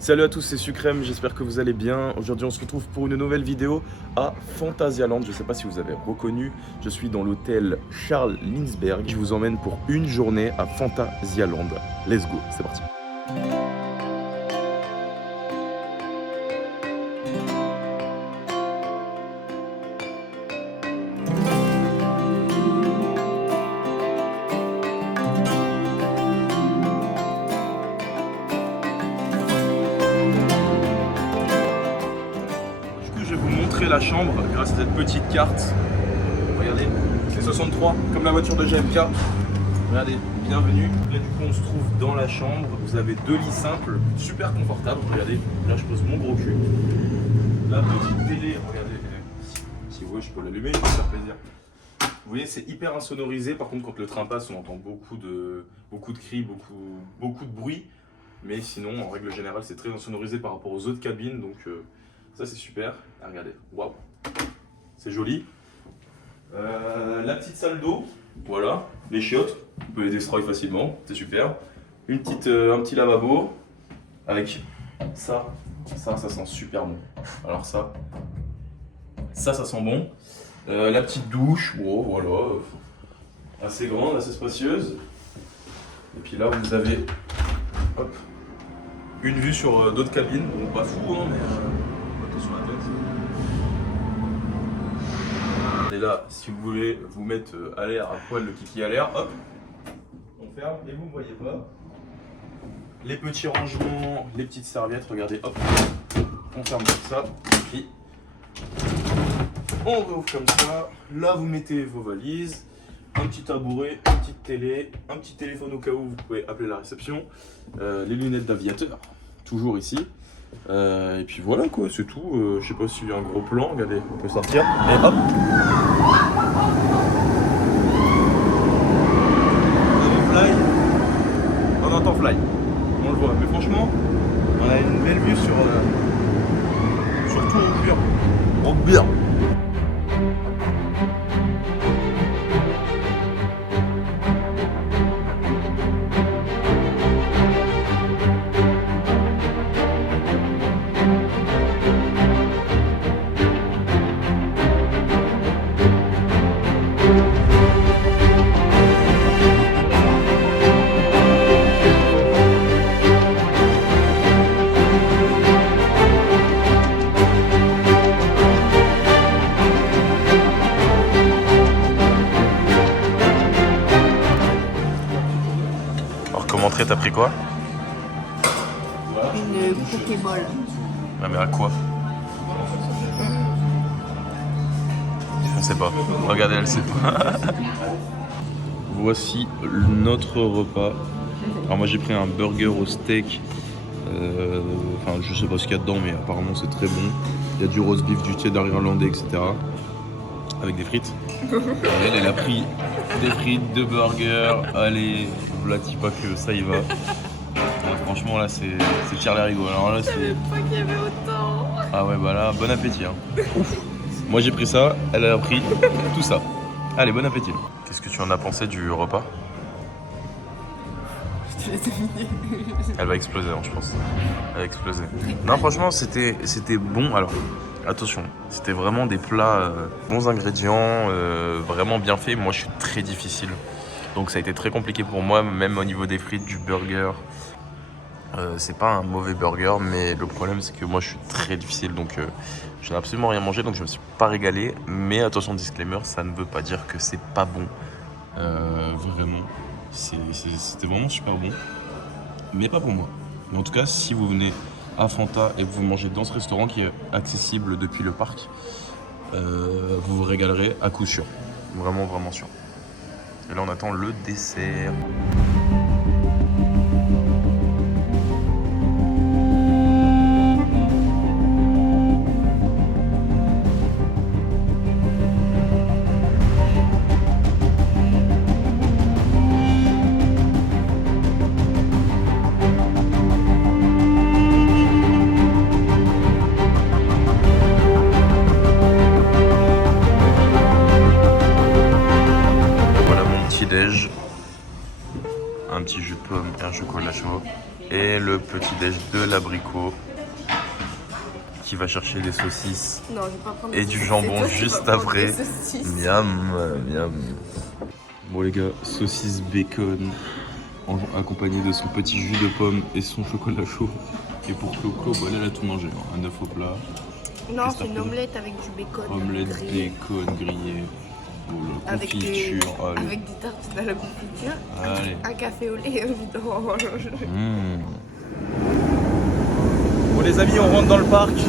Salut à tous, c'est Sucrème, j'espère que vous allez bien. Aujourd'hui on se retrouve pour une nouvelle vidéo à Phantasialand. Je ne sais pas si vous avez reconnu, je suis dans l'hôtel Charles Lindbergh. Je vous emmène pour une journée à Phantasialand. Let's go, c'est parti. Je vais vous montrer la chambre grâce à cette petite carte. Regardez, c'est 63, comme la voiture de GMK. Regardez, bienvenue. Là du coup on se trouve dans la chambre. Vous avez deux lits simples, super confortables. Regardez, là je pose mon gros cul. La petite télé, regardez. Si vous voulez je peux l'allumer, ça va faire plaisir. Vous voyez c'est hyper insonorisé. Par contre quand le train passe on entend beaucoup de cris, beaucoup de bruit. Mais sinon en règle générale c'est très insonorisé par rapport aux autres cabines. Donc ça c'est super. Ah, regardez, waouh, c'est joli. La petite salle d'eau, voilà, les chiottes, on peut les destroy facilement, c'est super. Un petit lavabo avec ça sent super bon. Alors ça sent bon. La petite douche, oh, voilà, assez grande, assez spacieuse. Et puis là vous avez, hop, une vue sur d'autres cabines, bon pas fou hein, mais attention à la tête. Et là, si vous voulez vous mettre à l'air, à poil le kiki à l'air, hop, on ferme et vous ne voyez pas. Les petits rangements, les petites serviettes, regardez, hop, on ferme comme ça, et puis on rouvre comme ça. Là, vous mettez vos valises, un petit tabouret, une petite télé, un petit téléphone au cas où vous pouvez appeler la réception, les lunettes d'aviateur, toujours ici. Et puis voilà quoi, c'est tout. Je sais pas s'il y a un gros plan, regardez, on peut sortir. Et hop! Fly. On entend fly, on le voit. Mais franchement, on a une belle vue sur tout Roquebillion. Roquebillion. Alors comme entrée, t'as pris quoi? Une Pokéball. Ah mais à quoi? Je sais pas. Regardez, elle sait pas. Voici notre repas. Alors moi j'ai pris un burger au steak. Enfin je sais pas ce qu'il y a dedans mais apparemment c'est très bon. Il y a du roast beef, du cheddar irlandais, etc. Avec des frites. Elle a pris des frites, deux burgers. Allez, vous la dis pas que ça y va. Ouais, franchement là c'est Charles Rigaud. Alors là Je savais pas qu'il y avait autant. Ah ouais bah là bon appétit hein. Ouf. Moi j'ai pris ça, elle a pris tout ça. Allez bon appétit. Qu'est-ce que tu en as pensé du repas? Je te laisse deviner. Elle va exploser hein, je pense. Elle va exploser. Non franchement c'était bon. Alors attention, c'était vraiment des plats, bons ingrédients, vraiment bien faits. Moi je suis très difficile. Donc ça a été très compliqué pour moi, même au niveau des frites, du burger. C'est pas un mauvais burger, mais le problème c'est que moi je suis très difficile, donc je n'ai absolument rien mangé, donc je me suis pas régalé. Mais attention, disclaimer, ça ne veut pas dire que c'est pas bon. Vraiment, c'était vraiment super bon, mais pas pour moi. Mais en tout cas, si vous venez à Fanta et que vous mangez dans ce restaurant qui est accessible depuis le parc, vous vous régalerez à coup sûr. Vraiment, vraiment sûr. Et là on attend le dessert. Voilà mon petit déj. Un petit jus de pomme et un chocolat chaud. Et le petit déj de l'abricot qui va chercher des saucisses Non, je vais pas prendre et du jambon juste après. Miam, miam. Bon les gars, saucisse bacon accompagné de son petit jus de pomme et son chocolat chaud. Et pour Clo-Clo, bah, elle a tout mangé, hein. Un œuf au plat. Non, c'est une omelette avec du bacon. Omelette grillé. bacon grillé. Oh, la Avec confiture. Allez. avec des tartines à la confiture. Allez. Un café au lait, évidemment. Bon les amis, on rentre dans le parc. Du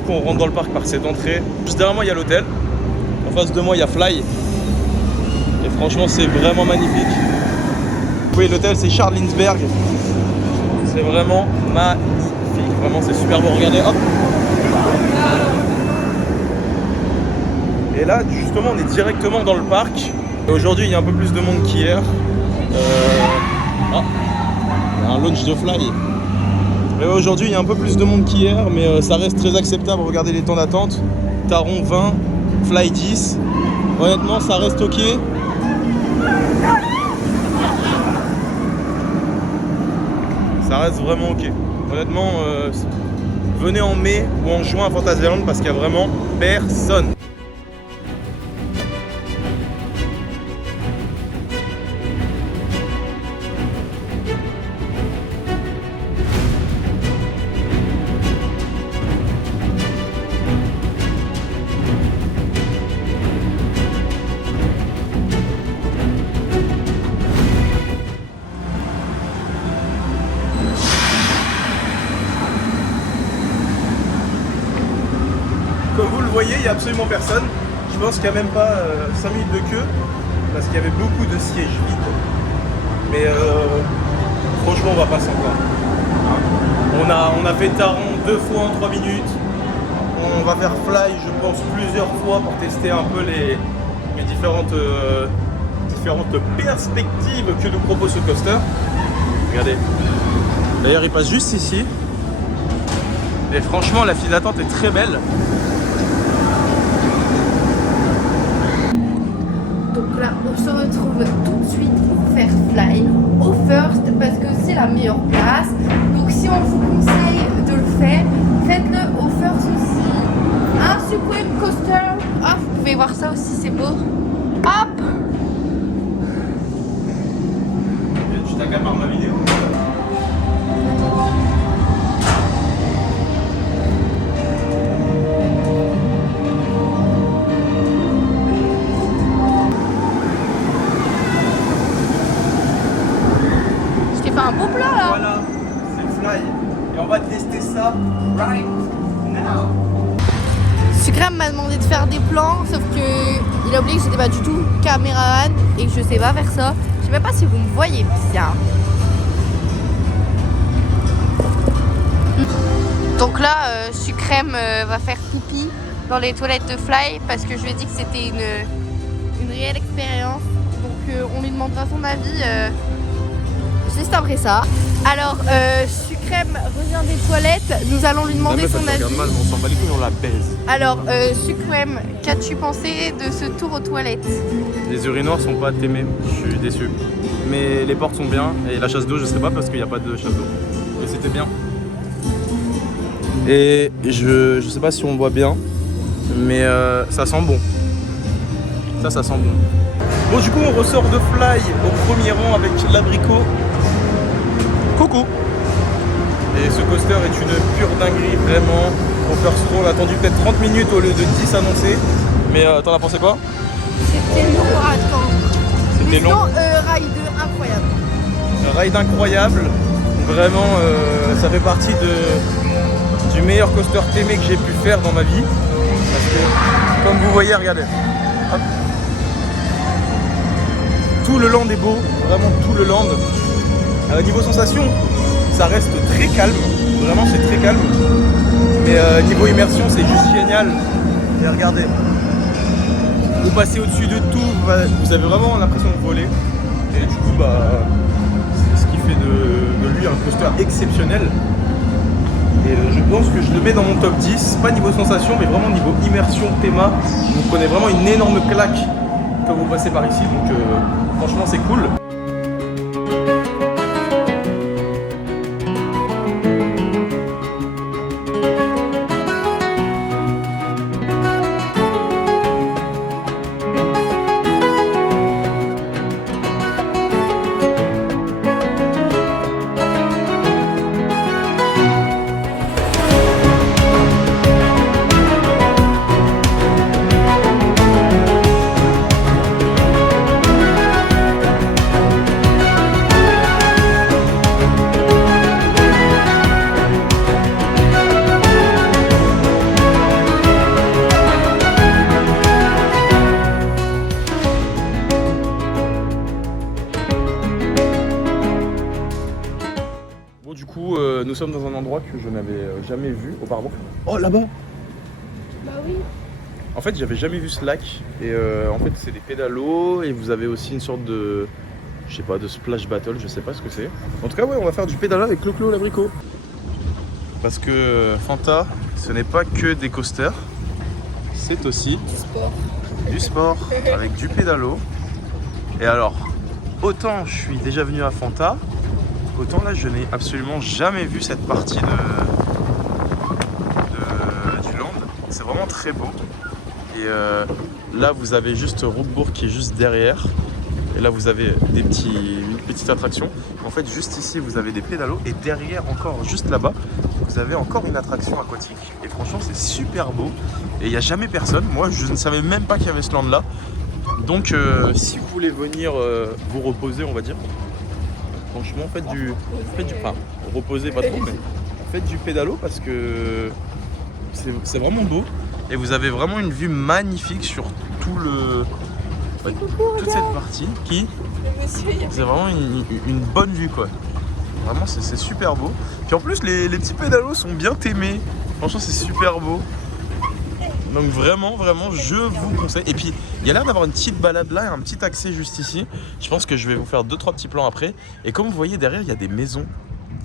coup on rentre dans le parc par cette entrée. Juste derrière moi il y a l'hôtel. En face de moi il y a Fly. Et franchement c'est vraiment magnifique. Vous voyez l'hôtel c'est Charles Lindbergh. C'est vraiment magnifique. Vraiment c'est super beau. Regardez, hop. Et là justement on est directement dans le parc. Et aujourd'hui il y a un peu plus de monde qu'hier. Un launch de Fly. Et aujourd'hui il y a un peu plus de monde qu'hier, mais ça reste très acceptable. Regardez les temps d'attente. Taron 20, Fly 10. Honnêtement ça reste ok. Ça reste vraiment ok. Honnêtement, venez en mai ou en juin à Fantasyland parce qu'il y a vraiment personne. Comme vous le voyez, il n'y a absolument personne. Je pense qu'il n'y a même pas 5 minutes de queue parce qu'il y avait beaucoup de sièges vides. Mais franchement, on va pas s'en plaindre. On a fait Taron 2 fois en 3 minutes. On va faire Fly, je pense, plusieurs fois pour tester un peu les différentes perspectives que nous propose ce coaster. Regardez. D'ailleurs, il passe juste ici. Et franchement, la file d'attente est très belle. Donc là, on se retrouve tout de suite pour faire Fly au First parce que c'est la meilleure place. Donc si on vous conseille de le faire, faites-le au First aussi. Un Supreme Coaster. Ah, vous pouvez voir ça aussi, c'est beau. Hop! Tu t'accapares ma vidéo. Un beau plat là. Voilà, c'est Fly. Et on va tester ça right now. Sucrème m'a demandé de faire des plans, sauf que il a oublié que j'étais pas du tout caméraman et que je sais pas faire ça. Je sais même pas si vous me voyez bien. Donc là, Sucrème va faire pipi dans les toilettes de Fly parce que je lui ai dit que c'était une réelle expérience. Donc on lui demandera son avis. Juste après ça. Alors, Sucrème revient des toilettes. Nous allons lui demander son avis. Mal, on s'en bat les couilles, on la baise. Alors, Sucrème, qu'as-tu pensé de ce tour aux toilettes? Les urinoirs sont pas aimés, je suis déçu. Mais les portes sont bien et la chasse d'eau, je sais pas parce qu'il n'y a pas de chasse d'eau. Mais c'était bien. Et je sais pas si on voit bien, mais ça sent bon. Ça sent bon. Bon, du coup, on ressort de Fly au premier rang avec l'abricot. Coucou. Et ce coaster est une pure dinguerie, vraiment. Au First Row, on a attendu peut-être 30 minutes au lieu de 10 annoncés. Mais t'en as pensé quoi? C'était long à attendre. C'était long. Ride incroyable. Ride incroyable. Vraiment, ça fait partie du meilleur coaster TME que j'ai pu faire dans ma vie. Parce que, comme vous voyez, regardez. Hop. Tout le land est beau, vraiment tout le land. Niveau sensation, ça reste très calme, vraiment c'est très calme. Mais niveau immersion, c'est juste génial. Et regardez, vous passez au-dessus de tout, vous avez vraiment l'impression de voler. Et du coup, c'est ce qui fait de lui un coaster exceptionnel. Et je pense que je le mets dans mon top 10, pas niveau sensation, mais vraiment niveau immersion, théma. Vous prenez vraiment une énorme claque quand vous passez par ici, donc franchement c'est cool. Bon du coup, nous sommes dans un endroit que je n'avais jamais vu auparavant. Oh là-bas. Bah oui. En fait, j'avais jamais vu ce lac et en fait, c'est des pédalos et vous avez aussi une sorte de, je sais pas, de splash battle, je sais pas ce que c'est. En tout cas, ouais, on va faire du pédalo avec Clo-Clo l'abricot. Parce que Fanta, ce n'est pas que des coasters, c'est aussi du sport avec du pédalo. Et alors, autant je suis déjà venu à Fanta, autant là, je n'ai absolument jamais vu cette partie du land. C'est vraiment très beau. Et là, vous avez juste Rookbourg qui est juste derrière. Et là, vous avez une petite attraction. En fait, juste ici, vous avez des pédalos. Et derrière, encore, juste là-bas, vous avez encore une attraction aquatique. Et franchement, c'est super beau. Et il n'y a jamais personne. Moi, je ne savais même pas qu'il y avait ce land-là. Donc, si vous voulez venir vous reposer, on va dire, franchement, faites du enfin, reposez pas trop, mais faites du pédalo parce que c'est vraiment beau. Et vous avez vraiment une vue magnifique sur toute cette partie c'est vraiment une bonne vue quoi. Vraiment c'est super beau. Puis en plus les petits pédalos sont bien témés. Franchement c'est super beau. Donc vraiment je vous conseille. Et puis il y a l'air d'avoir une petite balade là, un petit accès juste ici. Je pense que je vais vous faire 2-3 petits plans après. Et comme vous voyez derrière il y a des maisons.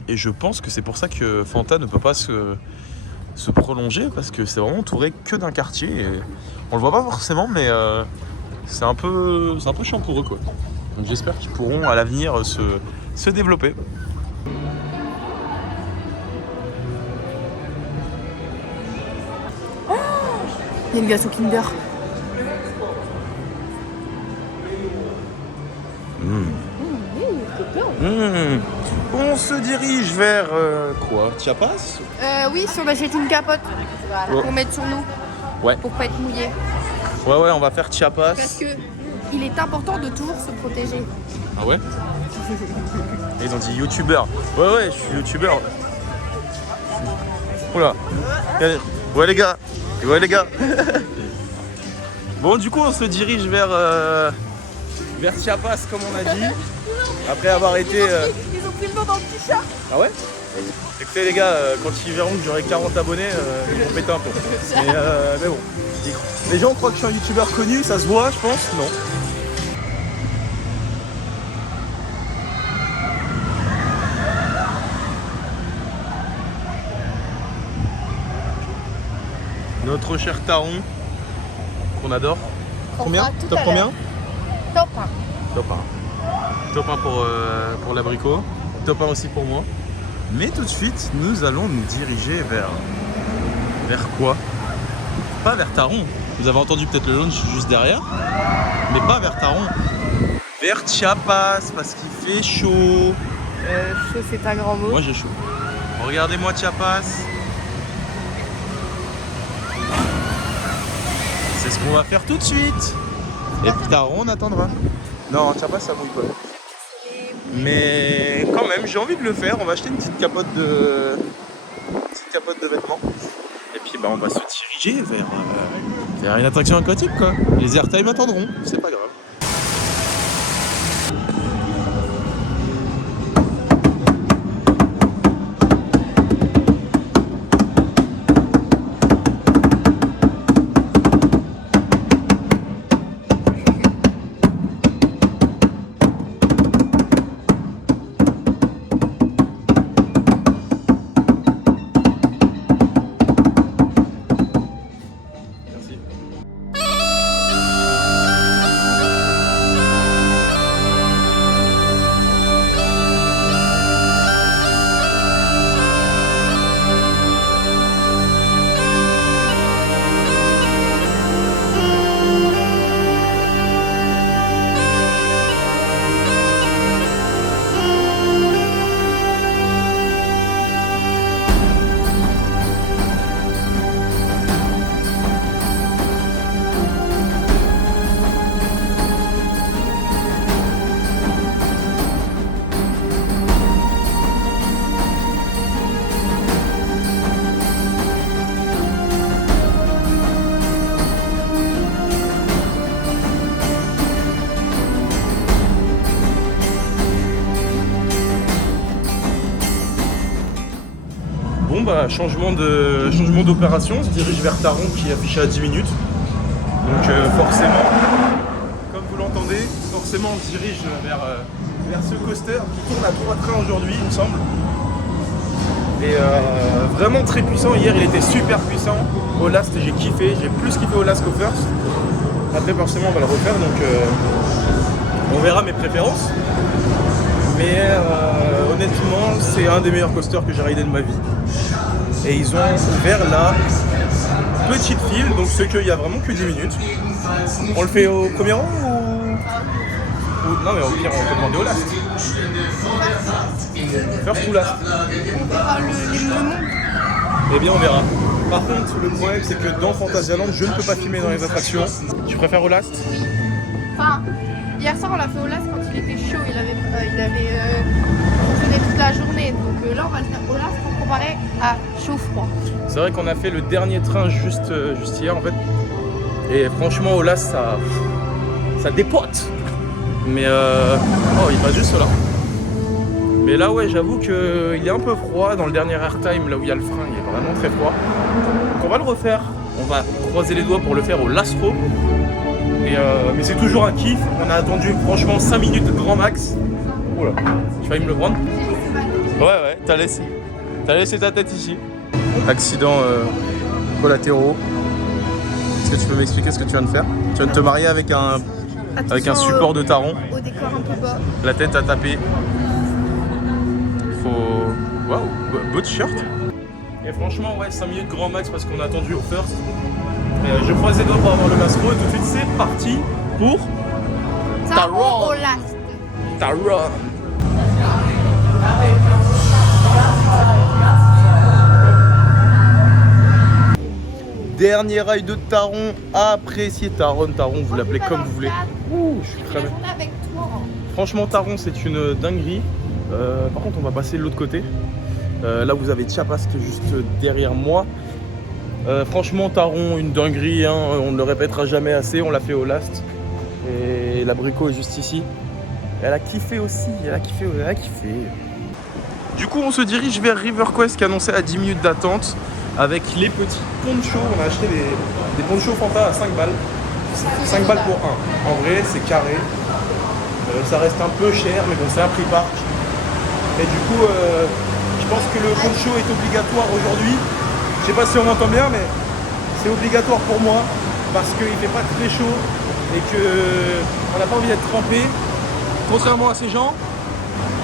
Et je pense que c'est pour ça que Fanta ne peut pas se prolonger parce que c'est vraiment entouré que d'un quartier et on le voit pas forcément mais c'est un peu chiant pour eux quoi. Donc j'espère qu'ils pourront à l'avenir se développer. Il y a le gâteau Kinder. On se dirige vers quoi? Chiapas? Oui, si on achète une capote pour mettre sur nous. Ouais. Pour pas être mouillé. Ouais, on va faire Chiapas. Parce que il est important de toujours se protéger. Ah ouais? Ils ont dit youtubeur. Ouais, je suis youtubeur. Oula. Ouais les gars. Bon du coup on se dirige vers Chiapas comme on a dit. Après avoir été... Ils ont pris le nom dans le t-shirt. Ah ouais? Écoutez les gars, quand ils verront que j'aurai 40 abonnés, ils vont péter un peu. Mais bon. Les gens croient que je suis un youtubeur connu, ça se voit je pense? Non. Notre cher Taron, qu'on adore. Combien? Top combien? Top 1. Top 1. Top 1 pour l'abricot. Top 1 aussi pour moi. Mais tout de suite, nous allons nous diriger vers quoi? Pas vers Taron. Vous avez entendu peut-être le launch juste derrière. Mais pas vers Taron. Vers Chiapas parce qu'il fait chaud. Chaud, c'est un grand mot. Moi j'ai chaud. Regardez-moi Chiapas. C'est ce qu'on va faire tout de suite. Et Taron on attendra. Non, Chiapas ça mouille pas. Mais quand même, j'ai envie de le faire. On va acheter une petite capote de vêtements. Et puis on va se diriger vers une attraction aquatique quoi. Les airtime attendront, c'est pas grave. Bon bah changement d'opération, on se dirige vers Taron qui est affiché à 10 minutes. Donc forcément, comme vous l'entendez, forcément on se dirige vers ce coaster qui tourne à 3 trains aujourd'hui il me semble. Et vraiment très puissant, hier il était super puissant. Au last j'ai kiffé, j'ai plus kiffé au last qu'au first. Après forcément on va le refaire donc on verra mes préférences. Mais honnêtement c'est un des meilleurs coasters que j'ai ridé de ma vie. Et ils ont ouvert la petite file, donc ce qu'il y a vraiment que 10 minutes. On le fait au premier rang ou... Non mais au pire on peut demander au last. First ou last? Eh bien on verra. Par contre le problème c'est que dans Fantasyland je ne peux pas filmer dans les attractions. Tu préfères au last? Oui. Enfin, hier soir on l'a fait au last quand il était chaud, il avait fonctionné toute la journée. Donc là on va le faire au last pour comparer à chaud-froid. C'est vrai qu'on a fait le dernier train juste hier en fait. Et franchement au last ça dépote. Mais oh il passe juste là. Mais là ouais j'avoue qu'il est un peu froid dans le dernier airtime, là où il y a le frein, il est vraiment très froid. Donc on va le refaire, on va croiser les doigts pour le faire au Lastro. Mais c'est toujours un kiff, on a attendu franchement 5 minutes de grand max. Oula, j'ai failli me le prendre. Ouais, t'as laissé ta tête ici. Accident collatéraux. Est-ce que tu peux m'expliquer ce que tu viens de faire? Tu viens de te marier avec un support de Taron. Au décor un peu bas. La tête a tapé. Waouh, beau t-shirt. Et franchement, ouais, 5 minutes grand max parce qu'on a attendu au first. Et je croise les doigts pour avoir le Lastro et tout de suite c'est parti pour Taron au last. Taron. Dernier rail de Taron, appréciez Taron, vous l'appelez comme vous voulez. Ouh, je suis cramé. Franchement Taron c'est une dinguerie. Par contre on va passer de l'autre côté. Là vous avez Chiapas qui est juste derrière moi. Franchement Taron une dinguerie, hein. On ne le répétera jamais assez, on l'a fait au last. Et la Brico est juste ici. Elle a kiffé aussi, elle a kiffé. Du coup on se dirige vers RiverQuest qui est annoncé à 10 minutes d'attente. Avec les petits ponchos, on a acheté des ponchos Fanta à 5 balles. 5 balles pour un. En vrai c'est carré. Ça reste un peu cher mais bon c'est un prix parc. Et du coup je pense que le poncho est obligatoire aujourd'hui. Je sais pas si on m'entend bien mais c'est obligatoire pour moi parce qu'il fait pas très chaud et qu'on n'a pas envie d'être trempé. Contrairement à ces gens,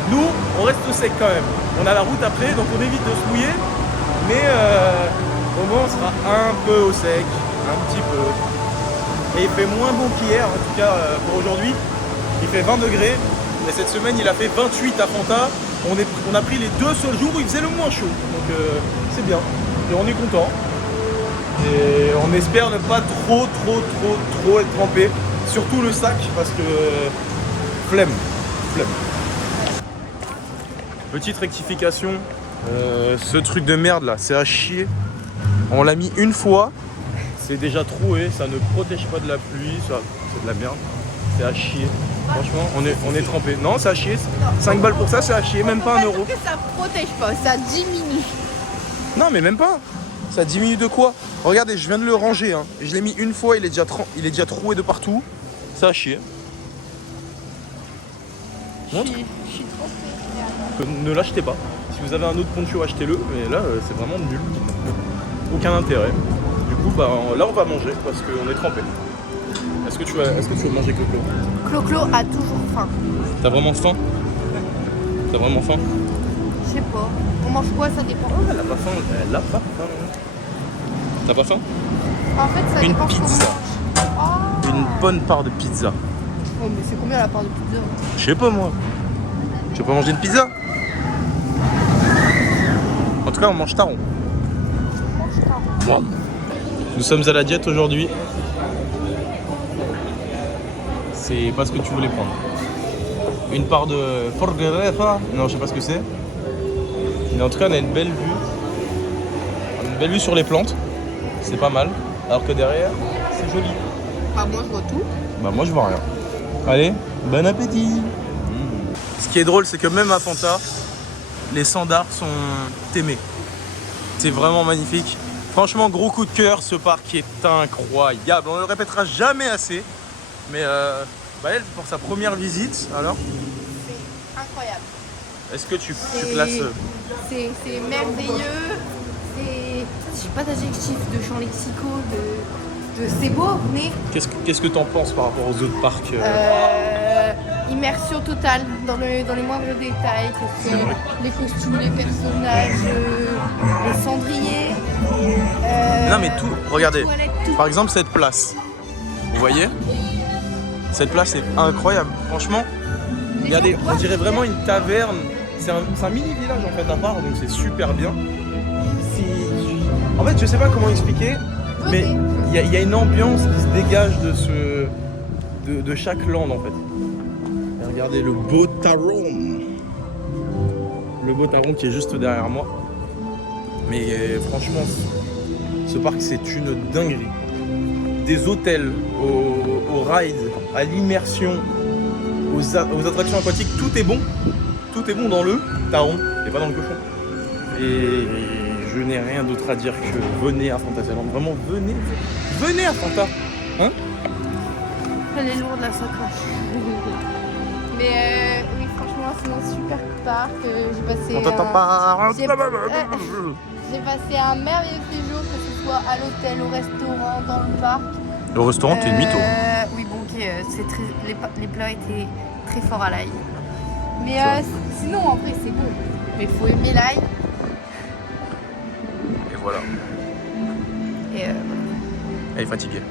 nous on reste sec quand même. On a la route après donc on évite de se mouiller. Mais au moins on sera un peu au sec, un petit peu. Et il fait moins bon qu'hier, en tout cas pour aujourd'hui. Il fait 20 degrés. Et cette semaine il a fait 28 à Fanta. On a pris les 2 seuls jours où il faisait le moins chaud. Donc c'est bien. Et on est content. Et on espère ne pas trop être trempé. Surtout le sac parce que flemme. Petite rectification. Ce truc de merde là, c'est à chier. On l'a mis une fois, c'est déjà troué, ça ne protège pas de la pluie, c'est de la merde. C'est à chier. Franchement, on est trempé. Non, c'est à chier. 5 balles pour ça, c'est à chier, même pas 1 euro. Que ça protège pas, ça diminue. Non, mais même pas. Ça diminue de quoi? Regardez, je viens de le ranger. Hein. Je l'ai mis une fois, il est déjà troué de partout. C'est à chier. Montre. Je suis trempée. Ne l'achetez pas. Si vous avez un autre poncho, achetez-le. Mais là, c'est vraiment nul. Aucun intérêt. Du coup, bah, là, on va manger parce qu'on est trempé. Est-ce que tu veux manger Clo-Clo? Clo-Clo a toujours faim. T'as vraiment faim? T'as vraiment faim? Je sais pas. On mange quoi, ça dépend. Oh, elle a pas faim. Elle a pas faim. T'as pas faim? En fait, ça Une dépend ce qu'on pizza. mange. Oh. Une bonne part de pizza. Oh, mais c'est combien la part de pizza? Je sais pas moi. Tu veux pas manger une pizza? En tout cas, on mange Taron. Wow. Nous sommes à la diète aujourd'hui. C'est pas ce que tu voulais prendre. Une part de forgerefa. Non, je sais pas ce que c'est. Mais en tout cas, on a une belle vue. On a une belle vue sur les plantes. C'est pas mal. Alors que derrière, c'est joli. Bah, moi, je vois tout. Bah, moi, je vois rien. Allez, bon appétit. Ce qui est drôle, c'est que même à Fanta, les standards sont aimés. C'est vraiment magnifique. Franchement, gros coup de cœur, ce parc est incroyable. On ne le répétera jamais assez. Mais elle, pour sa première visite, alors, C'est incroyable. est-ce que tu classes... C'est merveilleux. Je sais pas d'adjectif, de champs lexicaux, c'est beau, venez. Qu'est-ce que t'en penses par rapport aux autres parcs Immersion totale dans les moindres détails, que c'est les costumes, les personnages, les cendriers. Non mais tout, regardez, toilettes, tout. par exemple cette place, vous voyez? Cette place est incroyable, franchement, regardez, on dirait vraiment une taverne, c'est un mini village en fait à part, donc c'est super bien. En fait je sais pas comment expliquer, mais il y a une ambiance qui se dégage de chaque land en fait. Et regardez le beau Taron. Le beau Taron qui est juste derrière moi. Mais franchement, ce parc c'est une dinguerie. Des hôtels, aux rides, à l'immersion, aux attractions aquatiques, tout est bon. Tout est bon dans le Taron et pas dans le cochon. Et je n'ai rien d'autre à dire que venez à Fantasyland. Vraiment, venez à Fanta. Hein? Elle est lourde la sacoche. Mais oui, franchement, c'est un super parc. J'ai passé. On t'entend pas. J'ai passé un merveilleux séjour, que ce soit à l'hôtel, au restaurant, dans le parc. Le restaurant, t'es une mytho. Oui, bon, ok, les plats étaient très forts à l'ail. Mais sinon, en vrai, c'est bon. Mais il faut aimer l'ail. Et voilà. Et voilà. Elle est fatiguée.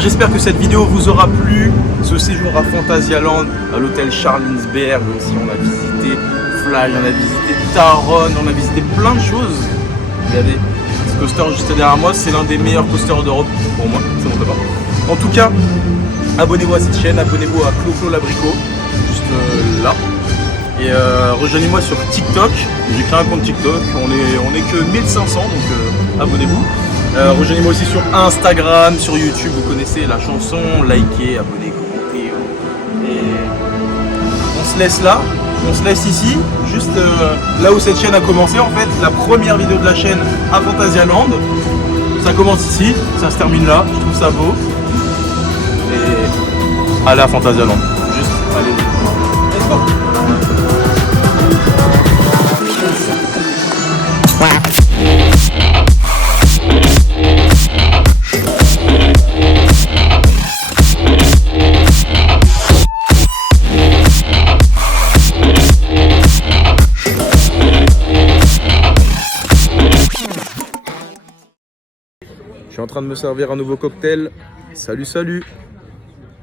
J'espère que cette vidéo vous aura plu. Ce séjour à Fantasyland, à l'hôtel Charlinsberg aussi, on a visité Fly, on a visité Taron, on a visité plein de choses. Regardez, ce coaster juste derrière moi, c'est l'un des meilleurs coasters d'Europe pour moi, ça m'en fait pas. En tout cas, abonnez-vous à cette chaîne, abonnez-vous à Clo l'Abricot, juste là. Et rejoignez-moi sur TikTok, j'ai créé un compte TikTok, on est que 1500, donc abonnez-vous. Rejoignez-moi aussi sur Instagram, sur YouTube, vous connaissez la chanson, likez, abonnez, commentez. Et on se laisse là, on se laisse ici, juste là où cette chaîne a commencé en fait, la première vidéo de la chaîne à Fantasyland. Ça commence ici, ça se termine là, je trouve ça beau. Et allez à Fantasyland, juste allez. Let's go. Je suis en train de me servir un nouveau cocktail. Salut, salut!